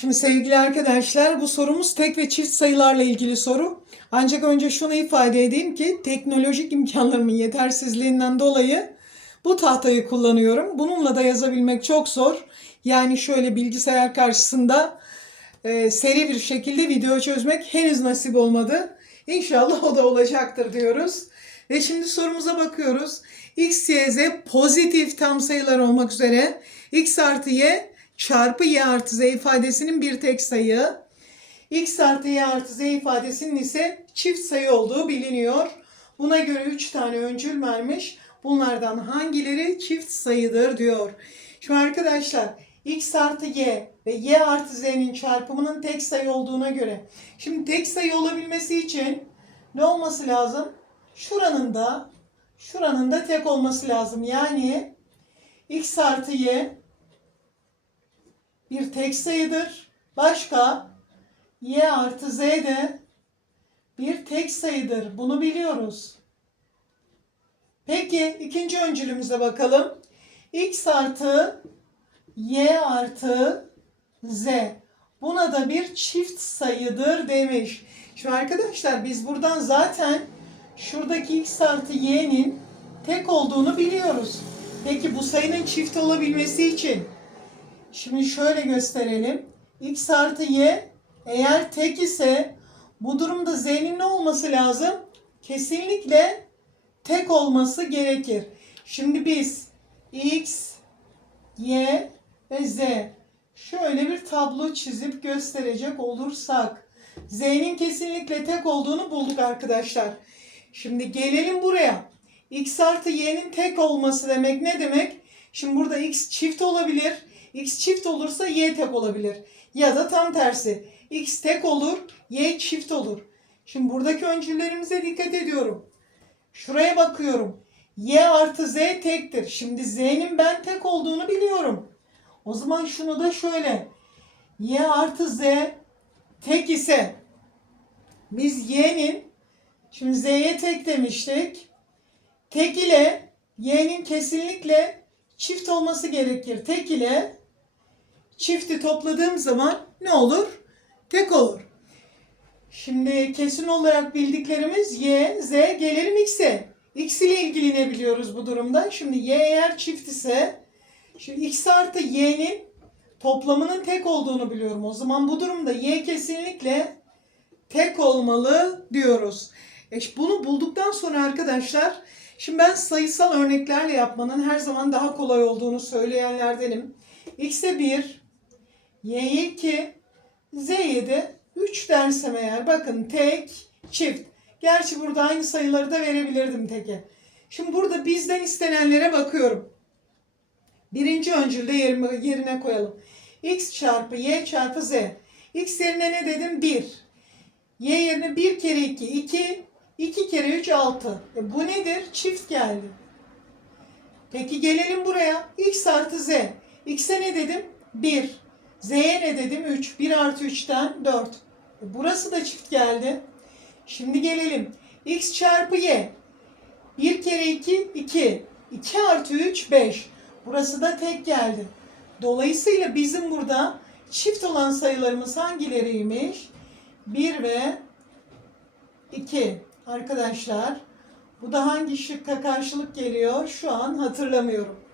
Şimdi sevgili arkadaşlar bu sorumuz tek ve çift sayılarla ilgili soru. Ancak önce şunu ifade edeyim ki teknolojik imkanlarımın yetersizliğinden dolayı bu tahtayı kullanıyorum. Bununla da yazabilmek çok zor. Yani şöyle bilgisayar karşısında e, seri bir şekilde video çözmek henüz nasip olmadı. İnşallah o da olacaktır diyoruz. Ve şimdi sorumuza bakıyoruz. X, Y, Z pozitif tam sayılar olmak üzere x artı y çarpı y artı z ifadesinin bir tek sayı. x artı y artı z ifadesinin ise çift sayı olduğu biliniyor. Buna göre 3 tane öncül vermiş. Bunlardan hangileri çift sayıdır diyor. Şimdi arkadaşlar x artı y ve y artı z'nin çarpımının tek sayı olduğuna göre. Şimdi tek sayı olabilmesi için ne olması lazım? Şuranın da şuranın da tek olması lazım. Yani x artı y bir tek sayıdır. Başka y artı z de bir tek sayıdır. Bunu biliyoruz. Peki ikinci öncülümüze bakalım. x artı y artı z. Buna da bir çift sayıdır demiş. Şimdi arkadaşlar biz buradan zaten şuradaki x artı y'nin tek olduğunu biliyoruz. Peki bu sayının çift olabilmesi için şimdi şöyle gösterelim. x artı y eğer tek ise bu durumda z'nin ne olması lazım? Kesinlikle tek olması gerekir. Şimdi biz x, y ve z şöyle bir tablo çizip gösterecek olursak z'nin kesinlikle tek olduğunu bulduk arkadaşlar. Şimdi gelelim buraya. x artı y'nin tek olması demek ne demek? Şimdi burada x çift olabilir. X çift olursa y tek olabilir. Ya da tam tersi. x tek olur, y çift olur. Şimdi buradaki öncüllerimize dikkat ediyorum. Şuraya bakıyorum. Y artı Z tektir. Şimdi Z'nin ben tek olduğunu biliyorum. O zaman şunu da şöyle. Y artı Z tek ise biz Y'nin şimdi Z'ye tek demiştik. Tek ile Y'nin kesinlikle çift olması gerekir. Tek ile çifti topladığım zaman ne olur? Tek olur. Şimdi kesin olarak bildiklerimiz y, z gelelim x'e. X ile ilgili ne biliyoruz bu durumda? Şimdi y eğer çift ise şimdi x artı y'nin toplamının tek olduğunu biliyorum. O zaman bu durumda y kesinlikle tek olmalı diyoruz. E bunu bulduktan sonra arkadaşlar şimdi ben sayısal örneklerle yapmanın her zaman daha kolay olduğunu söyleyenlerdenim. x'e 1, y'ye 2, z'ye de 3 dersem eğer bakın tek, çift. Gerçi burada aynı sayıları da verebilirdim teke. Şimdi burada bizden istenenlere bakıyorum. Birinci öncülde yerine, koyalım. x çarpı y çarpı z. x yerine ne dedim? 1. y yerine 1 kere 2, 2. 2 kere 3, 6. E bu nedir? Çift geldi. Peki gelelim buraya. x artı z. x'e ne dedim? 1. Z'ye ne dedim? 3. 1 artı 3'ten 4. Burası da çift geldi. Şimdi gelelim. X çarpı Y. 1 kere 2, 2. 2 artı 3, 5. Burası da tek geldi. Dolayısıyla bizim burada çift olan sayılarımız hangileriymiş? 1 ve 2. Arkadaşlar bu da hangi şıkka karşılık geliyor? Şu an hatırlamıyorum.